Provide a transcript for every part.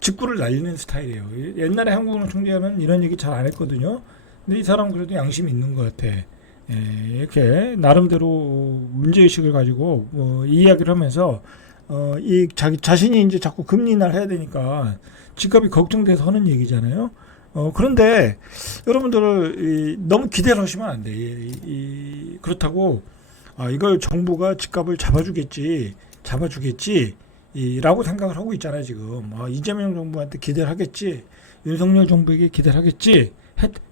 직구를 날리는 스타일이에요. 옛날에 한국은행 총재는 이런 얘기 잘 안 했거든요. 근데 이 사람은 그래도 양심이 있는 것 같아. 이렇게 나름대로 문제의식을 가지고 이 이야기를 하면서 이 자신이 이제 자꾸 금리 인하를 해야 되니까 집값이 걱정돼서 하는 얘기잖아요. 그런데 여러분들 너무 기대를 하시면 안 돼. 그렇다고 이걸 정부가 집값을 잡아주겠지 라고 생각을 하고 있잖아요. 지금 이재명 정부한테 기대를 하겠지, 윤석열 정부에게 기대를 하겠지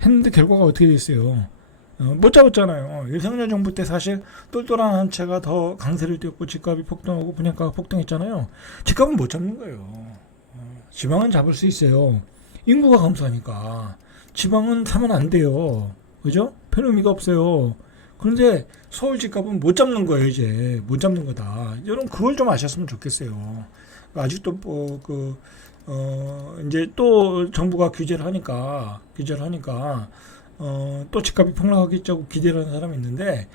했는데 결과가 어떻게 됐어요? 못 잡았잖아요. 윤석열 정부 때 사실 똘똘한 한 채가 더 강세를 띄었고 집값이 폭등하고 분양가가 폭등했잖아요. 집값은 못 잡는 거예요. 지방은 잡을 수 있어요. 인구가 감소하니까. 지방은 사면 안 돼요. 그죠? 별 의미가 없어요. 그런데 서울 집값은 못 잡는 거예요. 이제 못 잡는 거다. 여러분 그걸 좀 아셨으면 좋겠어요. 아직도 이제 또 정부가 규제를 하니까 또 집값이 폭락하겠다고 기대를 하는 사람이 있는데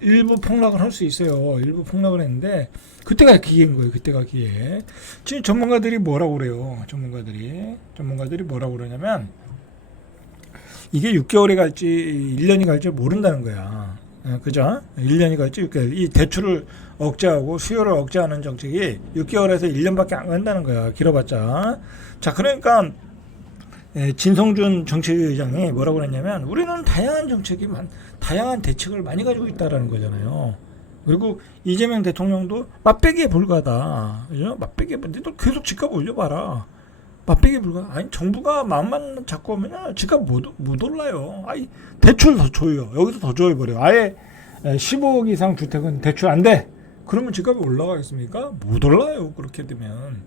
일부 폭락을 할 수 있어요. 일부 폭락을 했는데 그때가 기회인 거예요. 그때가 기회. 지금 전문가들이 뭐라고 그래요? 전문가들이 뭐라고 그러냐면 이게 6개월이 갈지 1년이 갈지 모른다는 거야. 그죠? 1년이 갈지 6개월. 이 대출을 억제하고 수요를 억제하는 정책이 6개월에서 1년밖에 안 간다는 거야. 길어봤자. 자, 그러니까 진성준 정책의장이 뭐라고 그랬냐면 우리는 다양한 대책을 많이 가지고 있다라는 거잖아요. 그리고 이재명 대통령도 맛배기에 불과하다. 그죠? 맛배기에 불과하다. 너 계속 집값 올려봐라. 맛배기에 불과하다. 아니 정부가 마음만 잡고 오면 집값 못 올라요. 대출 더 줘요. 여기서 더 줘버려요. 아예 15억 이상 주택은 대출 안 돼. 그러면 집값이 올라가겠습니까? 못 올라요. 그렇게 되면.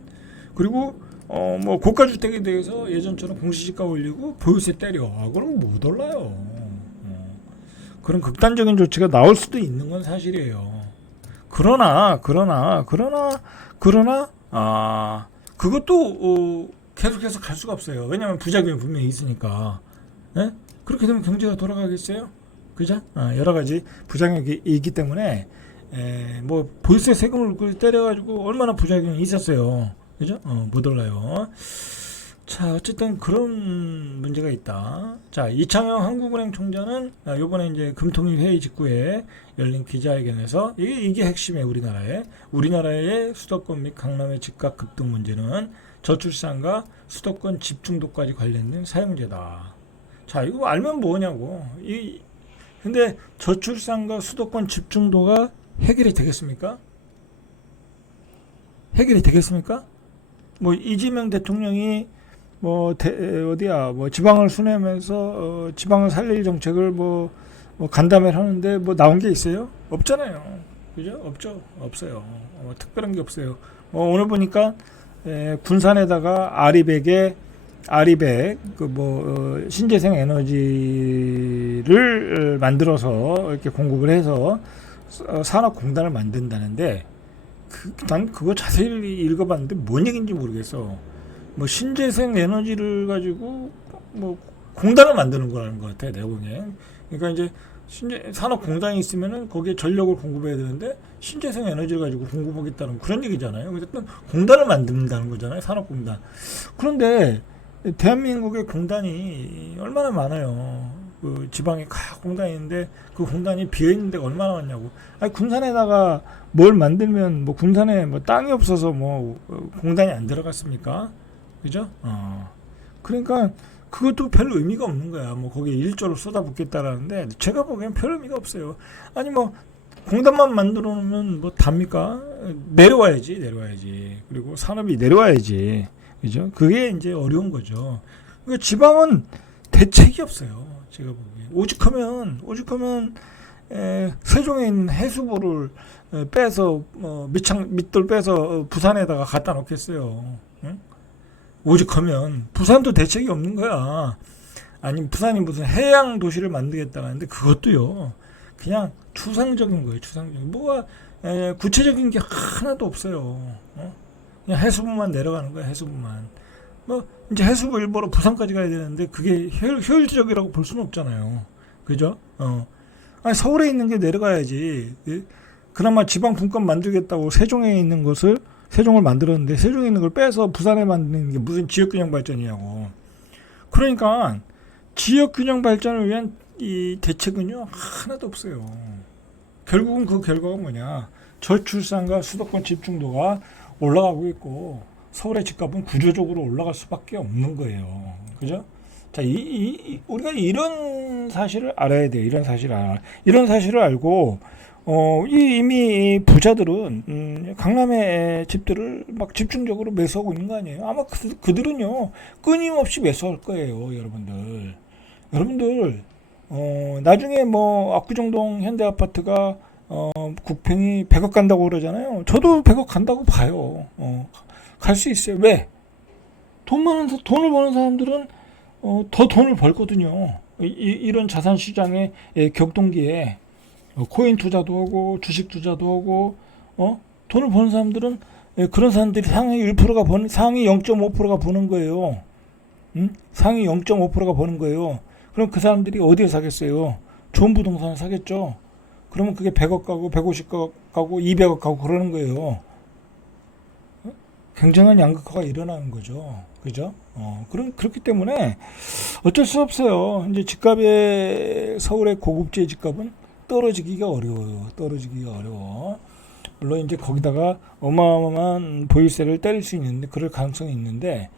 그리고 고가 주택에 대해서 예전처럼 공시지가 올리고 보유세 때려. 그럼 못 올라요. 그런 극단적인 조치가 나올 수도 있는 건 사실이에요. 그러나 그것도 계속해서 갈 수가 없어요. 왜냐하면 부작용이 분명히 있으니까. 그렇게 되면 경제가 돌아가겠어요? 그죠? 여러 가지 부작용이 있기 때문에 보유세 세금을 때려가지고 얼마나 부작용이 있었어요. 그죠? 못 올라요. 자, 어쨌든 그런 문제가 있다. 자, 이창영 한국은행 총재는 요번에 이제 금통위 회의 직후에 열린 기자회견에서 이게 핵심이에요. 우리나라의 수도권 및 강남의 집값 급등 문제는 저출산과 수도권 집중도까지 관련된 사용제다. 자, 이거 알면 뭐냐고. 근데 저출산과 수도권 집중도가 해결이 되겠습니까? 이재명 대통령이 지방을 순회하면서 지방을 살릴 정책을 간담회를 하는데 나온 게 있어요? 없잖아요. 그죠? 없어요. 특별한 게 없어요. 오늘 보니까 군산에다가 아리백 신재생 에너지를 만들어서 이렇게 공급을 해서 산업공단을 만든다는데 난 그거 자세히 읽어봤는데 뭔 얘기인지 모르겠어. 신재생 에너지를 가지고 공단을 만드는 거라는 것 같아, 내용에. 그러니까 이제 산업공단이 있으면은 거기에 전력을 공급해야 되는데 신재생 에너지를 가지고 공급하겠다는 그런 얘기잖아요. 어쨌든 공단을 만든다는 거잖아요, 산업공단. 그런데 대한민국의 공단이 얼마나 많아요. 그 지방에 공단이 있는데 그 공단이 비어있는 데가 얼마나 많냐고. 군산에다가 뭘 만들면 군산에 땅이 없어서 공단이 안 들어갔습니까? 그죠? 그러니까 그것도 별 의미가 없는 거야. 거기에 1조를 쏟아붓겠다라는데 제가 보기엔 별 의미가 없어요. 아니 공단만 만들어 놓으면 답니까? 내려와야지. 그리고 산업이 내려와야지. 그죠? 그게 이제 어려운 거죠. 그러니까 지방은 대책이 없어요. 제가 보기엔. 오죽하면 세종에 있는 해수부를 빼서 밑돌 빼서 부산에다가 갖다 놓겠어요. 응? 오죽하면 부산도 대책이 없는 거야. 아니 부산이 무슨 해양 도시를 만들겠다는데 그것도요. 그냥 추상적인 거예요. 뭐가 구체적인 게 하나도 없어요. 그냥 해수부만 내려가는 거야. 해수부만. 이제 해수부 일보러 부산까지 가야 되는데 그게 효율적이라고 볼 수는 없잖아요. 그죠? 아니 서울에 있는 게 내려가야지. 그나마 지방 분권 만들겠다고 세종에 있는 것을 세종을 만들었는데 세종에 있는 걸 빼서 부산에 만드는 게 무슨 지역균형 발전이냐고. 그러니까 지역균형 발전을 위한 이 대책은요 하나도 없어요. 결국은 그 결과가 뭐냐? 저출산과 수도권 집중도가 올라가고 있고 서울의 집값은 구조적으로 올라갈 수밖에 없는 거예요. 그죠? 자, 우리가 이런 사실을 알아야 돼요. 이런 사실을 알고, 이미 부자들은, 강남의 집들을 막 집중적으로 매수하고 있는 거 아니에요? 아마 그들은요, 끊임없이 매수할 거예요, 여러분들. 여러분들, 나중에 뭐, 압구정동 현대아파트가, 국평이 100억 간다고 그러잖아요. 저도 100억 간다고 봐요. 갈 수 있어요. 왜? 돈을 버는 사람들은 더 돈을 벌거든요. 이런 자산 시장의 격동기에 코인 투자도 하고 주식 투자도 하고 돈을 버는 사람들은 그런 사람들이 상위 0.5%가 버는 거예요. 상위 0.5%가 버는 거예요. 그럼 그 사람들이 어디에 사겠어요? 좋은 부동산을 사겠죠. 그러면 그게 100억 가고 150억 가고 200억 가고 그러는 거예요. 굉장한 양극화가 일어나는 거죠. 그죠? 그렇기 때문에 어쩔 수 없어요. 이제 서울의 고급지의 집값은 떨어지기가 어려워. 물론 이제 거기다가 어마어마한 보유세를 때릴 수 있는데, 그럴 가능성이 있는데,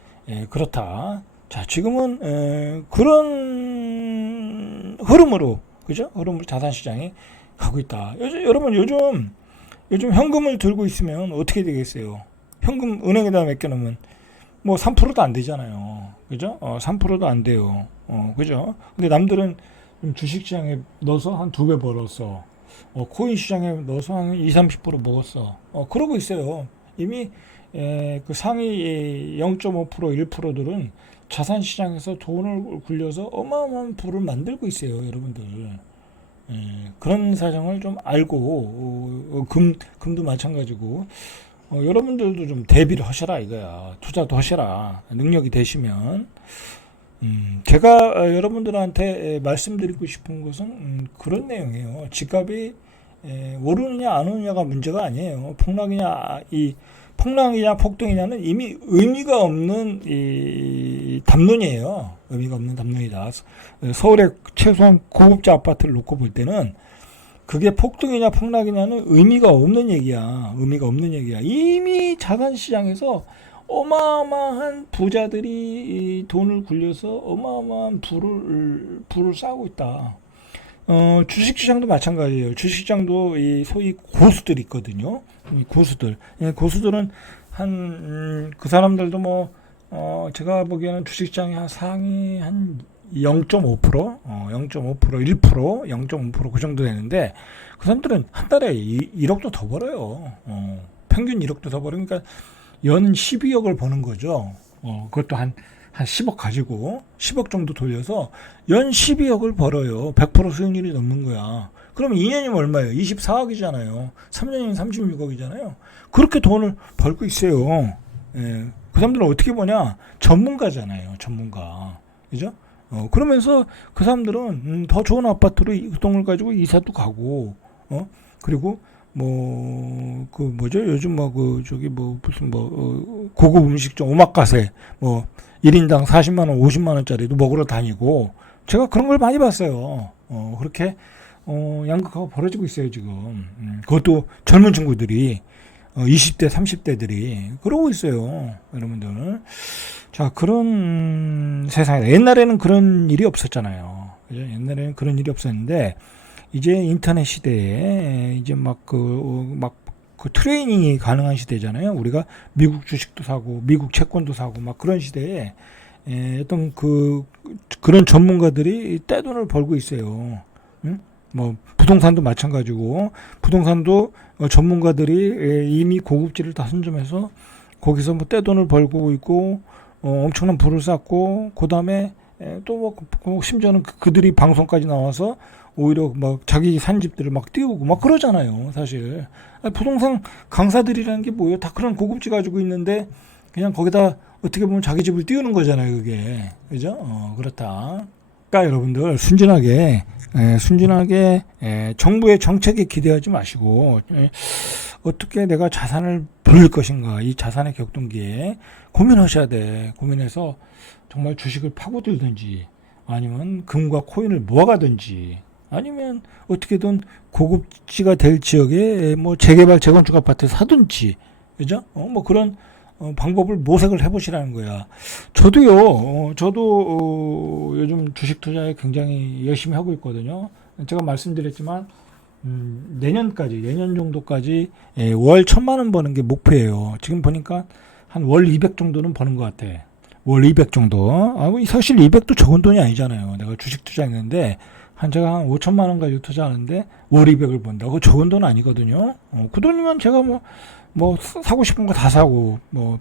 그렇다. 자, 지금은, 그런 흐름으로, 그죠? 흐름으로 자산시장이 가고 있다. 여러분, 요즘 현금을 들고 있으면 어떻게 되겠어요? 현금 은행에다 맡겨놓으면 뭐 3%도 안 되잖아요. 그죠? 3%도 안 돼요. 그죠? 근데 남들은 주식시장에 넣어서 한 2배 벌었어. 코인 시장에 넣어서 한 20-30% 먹었어. 그러고 있어요. 이미 그 상위 0.5% 1%들은 자산시장에서 돈을 굴려서 어마어마한 부를 만들고 있어요. 여러분들. 그런 사정을 좀 알고 금도 마찬가지고 여러분들도 좀 대비를 하셔라 이거야. 투자도 하셔라. 능력이 되시면. 제가 여러분들한테 말씀드리고 싶은 것은 그런 내용이에요. 집값이 오르느냐 안 오르느냐가 문제가 아니에요. 폭락이냐 폭등이냐는 이미 의미가 없는 이 담론이에요. 의미가 없는 담론이다. 서울의 최소한 고급자 아파트를 놓고 볼 때는 그게 폭등이냐 폭락이냐는 의미가 없는 얘기야. 이미 자산시장에서 어마어마한 부자들이 돈을 굴려서 어마어마한 부를 쌓고 있다. 주식시장도 마찬가지예요. 주식시장도 이 소위 고수들이 있거든요. 고수들은 그 사람들도 뭐 제가 보기에는 주식시장이 상위 한 0.5%, 0.5%, 1%, 0.5% 그 정도 되는데 그 사람들은 한 달에 1억도 더 벌어요. 평균 1억도 더 벌어요. 그러니까 연 12억을 버는 거죠. 그것도 한 10억 가지고 10억 정도 돌려서 연 12억을 벌어요. 100% 수익률이 넘는 거야. 그러면 2년이면 얼마예요? 24억이잖아요. 3년이면 36억이잖아요. 그렇게 돈을 벌고 있어요. 그 사람들은 어떻게 보냐? 전문가잖아요. 전문가. 그죠? 그러면서 그 사람들은 더 좋은 아파트로 이동을 가지고 이사도 가고, 그리고 요즘 고급 음식점 오마카세, 1인당 40만원, 50만원짜리도 먹으러 다니고, 제가 그런 걸 많이 봤어요. 그렇게, 양극화가 벌어지고 있어요, 지금. 그것도 젊은 친구들이, 20대, 30대들이, 그러고 있어요, 여러분들. 자, 그런 세상에, 옛날에는 그런 일이 없었잖아요. 그죠? 옛날에는 그런 일이 없었는데, 이제 인터넷 시대에, 이제 그 트레이닝이 가능한 시대잖아요. 우리가 미국 주식도 사고, 미국 채권도 사고, 막 그런 시대에, 어떤 그런 전문가들이 떼돈을 벌고 있어요. 응? 부동산도 마찬가지고, 부동산도 전문가들이 이미 고급지를 다 선점해서 거기서 떼돈을 벌고 있고, 엄청난 부를 쌓고, 그 다음에 또 심지어는 그들이 방송까지 나와서 오히려 자기 산 집들을 띄우고 그러잖아요, 사실. 부동산 강사들이라는 게 뭐예요? 다 그런 고급지 가지고 있는데, 그냥 거기다 어떻게 보면 자기 집을 띄우는 거잖아요, 그게. 그죠? 그렇다. 여러분들 순진하게 정부의 정책에 기대하지 마시고 어떻게 내가 자산을 불릴 것인가, 이 자산의 격동기에 고민하셔야 돼. 고민해서 정말 주식을 파고들든지 아니면 금과 코인을 모아가든지 아니면 어떻게든 고급지가 될 지역에 뭐 재개발 재건축 아파트 사든지, 그죠? 뭐 그런 방법을 모색을 해보시라는 거야. 저도 요즘 주식 투자에 굉장히 열심히 하고 있거든요. 제가 말씀드렸지만 내년 정도까지 월 1,000만 원 버는 게 목표예요. 지금 보니까 한 월 200 정도는 버는 것 같아. 월 200 정도. 사실 200도 적은 돈이 아니잖아요. 내가 주식 투자했는데 제가 한 5천만 원 가지고 투자하는데 월 200을 번다. 그거 적은 돈 아니거든요. 그 돈이면 제가 뭐 사고 싶은 거 다 사고, 뭐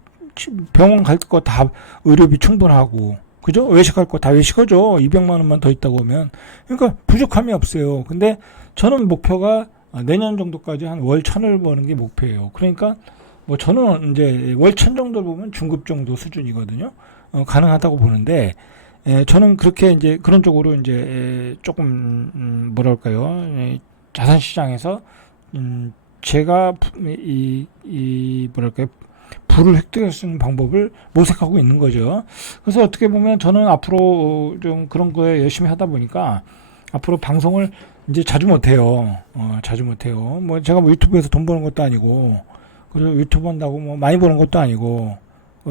병원 갈 거 다 의료비 충분하고, 그죠? 외식할 거 다 외식하죠. 200만 원만 더 있다고 하면. 그러니까 부족함이 없어요. 근데 저는 목표가 내년 정도까지 한 월 1,000을 버는 게 목표예요. 그러니까 뭐 저는 이제 월 1,000 정도 보면 중급 정도 수준이거든요. 가능하다고 보는데, 저는 그렇게 이제 그런 쪽으로 이제 조금 뭐랄까요? 자산 시장에서 제가 뭐랄까요? 부를 획득할 수 있는 방법을 모색하고 있는 거죠. 그래서 어떻게 보면 저는 앞으로 좀 그런 거에 열심히 하다 보니까 앞으로 방송을 이제 자주 못해요. 자주 못해요. 뭐 제가 뭐 유튜브에서 돈 버는 것도 아니고, 그리고 유튜브 한다고 뭐 많이 버는 것도 아니고,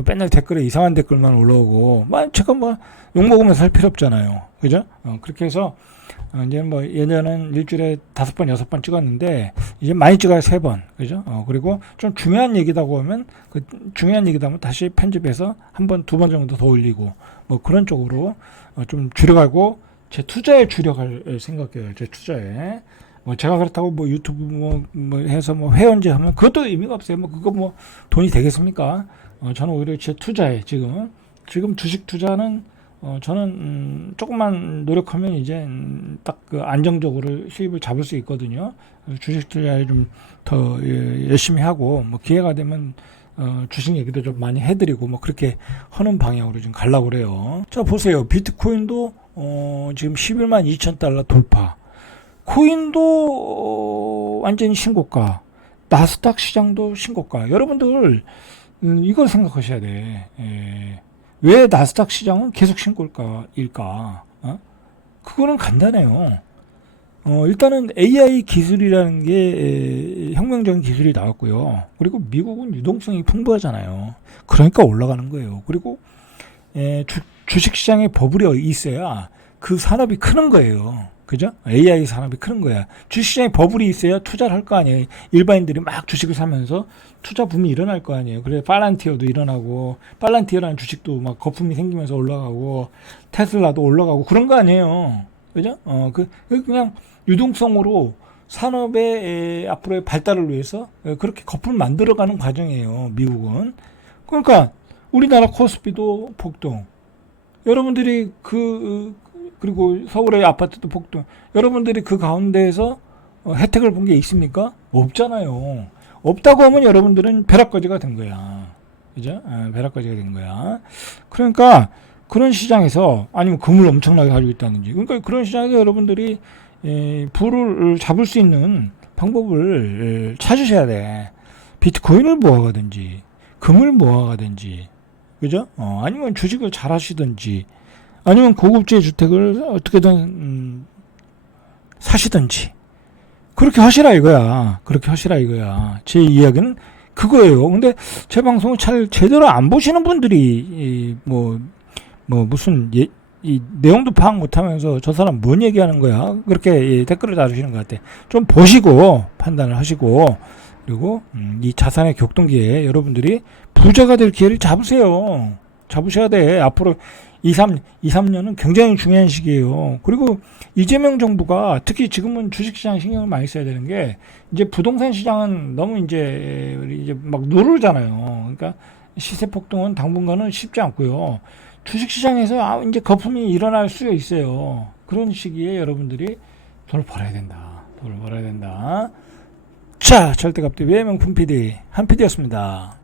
맨날 댓글에 이상한 댓글만 올라오고, 제가 뭐 욕먹으면서 할 필요 없잖아요. 그죠? 그렇게 해서 이제 뭐 예전엔 일주일에 5번, 6번 찍었는데 이제 많이 찍어야 3번. 그죠? 그리고 좀 중요한 얘기다고 하면 그 중요한 얘기다 하면 다시 편집해서 1번, 2번 정도 더 올리고 뭐 그런 쪽으로 좀 줄여가고 제 투자에 줄여갈 생각이에요. 제 투자에. 뭐 제가 그렇다고 뭐 유튜브 뭐 해서 뭐 회원제 하면 그것도 의미가 없어요. 뭐 그거 뭐 돈이 되겠습니까? 저는 오히려 제 투자에 지금 주식 투자는 저는 조금만 노력하면 이제 딱 그 안정적으로 수입을 잡을 수 있거든요. 그래서 주식 투자에 좀 더 열심히 하고 뭐 기회가 되면 주식 얘기도 좀 많이 해드리고 뭐 그렇게 하는 방향으로 좀 가려고 그래요. 자 보세요. 비트코인도 지금 11만 2천 달러 돌파. 코인도 완전히 신고가. 나스닥 시장도 신고가. 여러분들 이걸 생각하셔야 돼. 왜 나스닥 시장은 계속 신고일까? 그거는 간단해요. 일단은 AI 기술이라는 게 혁명적인 기술이 나왔고요. 그리고 미국은 유동성이 풍부하잖아요. 그러니까 올라가는 거예요. 그리고 주식시장에 버블이 있어야 그 산업이 크는 거예요. 그죠? AI 산업이 크는 거야. 주식시장에 버블이 있어야 투자를 할 거 아니에요. 일반인들이 막 주식을 사면서 투자 붐이 일어날 거 아니에요. 그래 팔란티어도 일어나고, 팔란티어라는 주식도 막 거품이 생기면서 올라가고, 테슬라도 올라가고 그런 거 아니에요. 그죠? 그냥 유동성으로 산업의 앞으로의 발달을 위해서 그렇게 거품을 만들어가는 과정이에요. 미국은. 그러니까 우리나라 코스피도 폭등. 여러분들이 그리고 서울의 아파트도 폭등. 여러분들이 그 가운데에서 혜택을 본 게 있습니까? 없잖아요. 없다고 하면 여러분들은 벼락거지가 된 거야. 그죠? 벼락거지가 된 거야. 그러니까 그런 시장에서 아니면 금을 엄청나게 가지고 있다든지. 그러니까 그런 시장에서 여러분들이 부를 잡을 수 있는 방법을 찾으셔야 돼. 비트코인을 모아가든지 금을 모아가든지. 그죠? 아니면 주식을 잘 하시든지 아니면 고급지의 주택을 어떻게든 사시든지 그렇게 하시라 이거야. 그렇게 하시라 이거야. 제 이야기는 그거예요. 근데 제 방송을 잘 제대로 안 보시는 분들이 무슨 이 내용도 파악 못하면서 저 사람 뭔 얘기하는 거야? 그렇게 댓글을 달으시는 것 같아. 좀 보시고 판단을 하시고 그리고 이 자산의 격동기에 여러분들이 부자가 될 기회를 잡으세요. 잡으셔야 돼. 앞으로 2, 3년은 굉장히 중요한 시기예요. 그리고 이재명 정부가 특히 지금은 주식시장 신경을 많이 써야 되는 게 이제 부동산 시장은 너무 이제 막 누르잖아요. 그러니까 시세 폭등은 당분간은 쉽지 않고요. 주식시장에서 이제 거품이 일어날 수가 있어요. 그런 시기에 여러분들이 돈을 벌어야 된다. 돈을 벌어야 된다. 자, 절대값대 외명품 PD 한 PD였습니다.